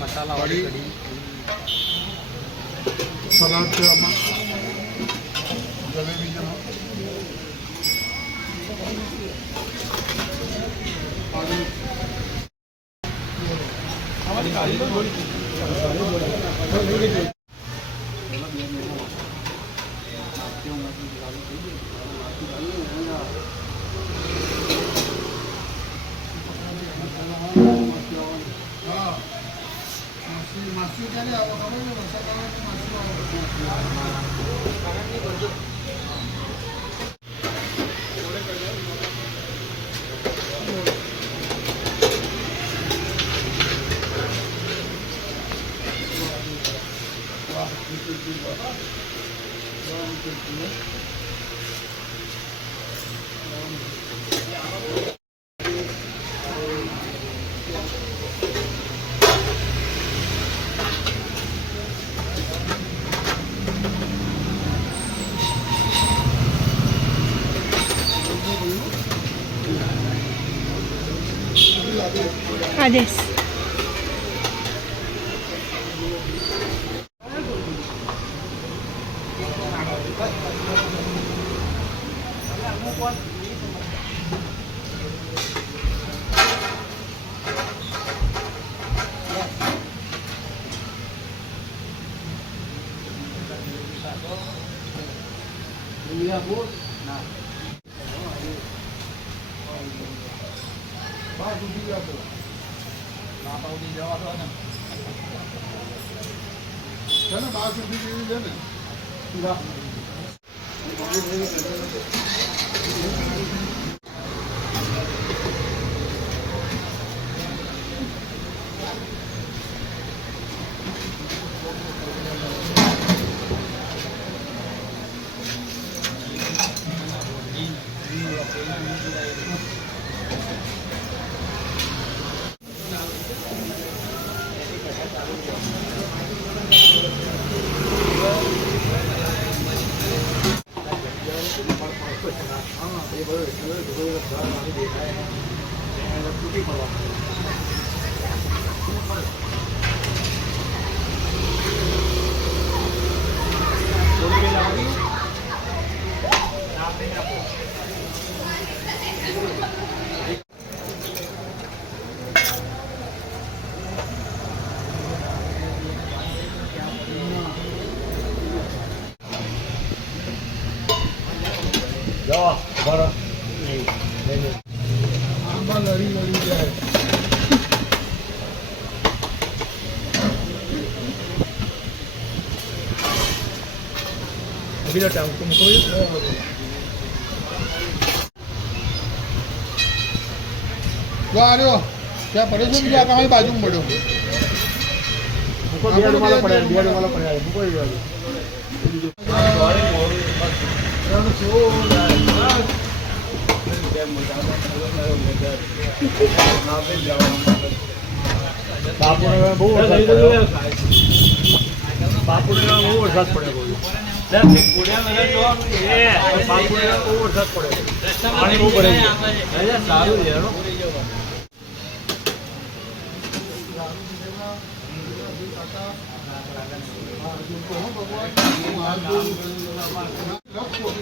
મસાલા વાળી કઢી સલાડ છે આમાં જલેબી છે માસી ક્યારે આવો ખબર છે વરસાદ આવે તો માસી આદેશ છે ને 12 સુધી જેવી છે ને આંબા લડી જાય અભી ટાઈમ તો મૂકો આવ્યો ત્યાં પડ્યો છે બીજા કાંઈ બાજુમાં પડ્યો મૂકો બિયાડ વાળા પડ્યા મૂકો બાપુને બહુ વરસાદ પડ્યો બાપુને બહુ વરસાદ પડ્યો પાણી બહુ ભરાઈ સારું છે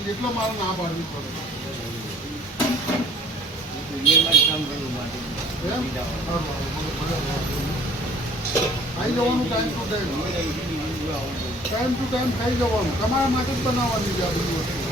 જેટલો મારો ના પાડવી પડે ખાઈ જવાનું ટાઈમ ટુ ટાઈમ ખાઈ જવાનું તમારા માટે જ બનાવવાની છે આ બધી વસ્તુ